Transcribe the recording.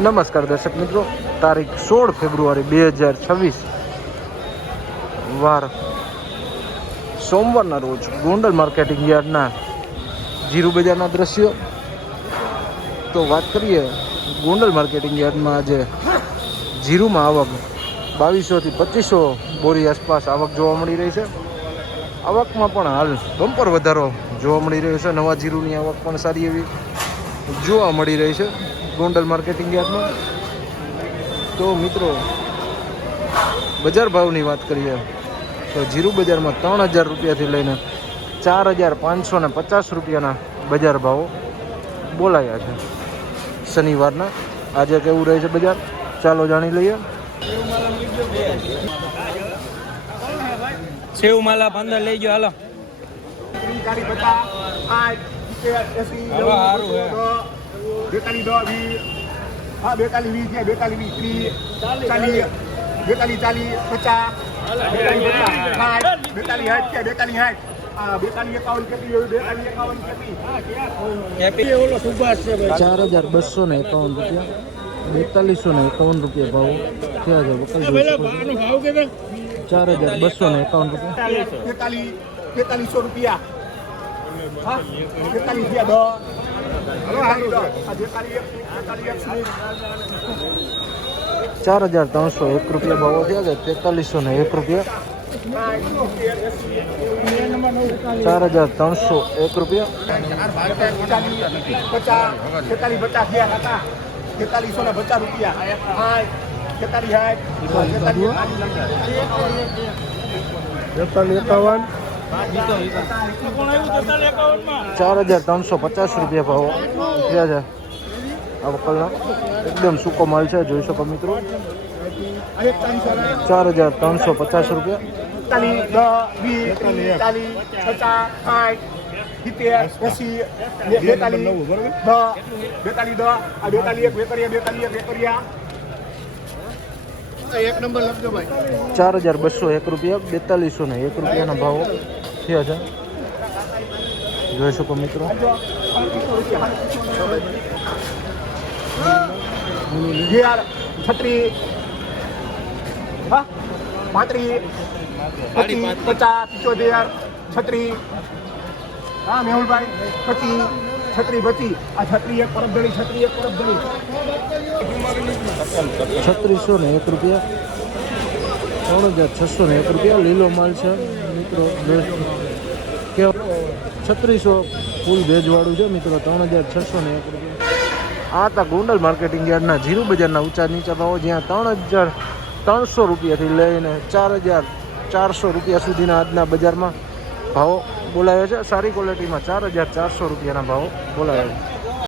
નમસ્કાર દર્શક મિત્રો, તારીખ 16 ફેબ્રુઆરી 2026 વાર સોમવારના રોજ ગોંડલ માર્કેટિંગ યાર્ડના જીરું બજારના દ્રશ્યો. તો વાત કરીએ ગોંડલ માર્કેટિંગ યાર્ડમાં આજે જીરુમાં આવક 2200 થી 2500 બોરી આસપાસ આવક જોવા મળી રહી છે. આવકમાં પણ હાલ બમ્પર વધારો જોવા મળી રહ્યો છે. નવા જીરુની આવક પણ સારી એવી જોવા મળી રહી છે ગોંડલ માર્કેટિંગ યાર્ડમાં. તો મિત્રો બજાર ભાવની વાત કરીએ તો જીરું બજારમાં 3000 રૂપિયાથી લઈને 4550 રૂપિયાના બજાર ભાવો બોલાયા છે શનિવારના. આજે કેવું રહે છે બજાર, ચાલો જાણી લઈએ. સેવ માલા 15 લઈ ગયો, હાલો. ₹4251 રૂપિયા ભાવો થયા છે. 4301 રૂપિયા, 4301 રૂપિયા. 4350 રૂપિયા ભાવો થયા છે. આ વકલના એકદમ સૂકો માલ છે, જોઈ શકો મિત્રો. 4350 રૂપિયા. 4201 રૂપિયા, 4201 રૂપિયાના ભાવો થયા છે, જોઈ શકો મિત્રો. છત્રી 35 50 75 છત્રી. હા મેહુલભાઈ, છત્રી બચી. આ છત્રી એક પરબ ધણી, છત્રી એક પરબ ધણી. 3601 રૂપિયા, 3601 રૂપિયા. લીલો માલ છે મિત્રો, કે 3600 ફૂલ ભેજવાળું છે મિત્રો. 3601 રૂપિયા. આ હતા ગોંડલ માર્કેટિંગ યાર્ડના જીરું બજારના ઊંચા નીચા ભાવો, જ્યાં 3300 રૂપિયાથી લઈને 4400 રૂપિયા સુધીના આજના બજારમાં ભાવો બોલાયા છે. સારી ક્વોલિટીમાં 4400 રૂપિયાના ભાવો બોલાયા છે.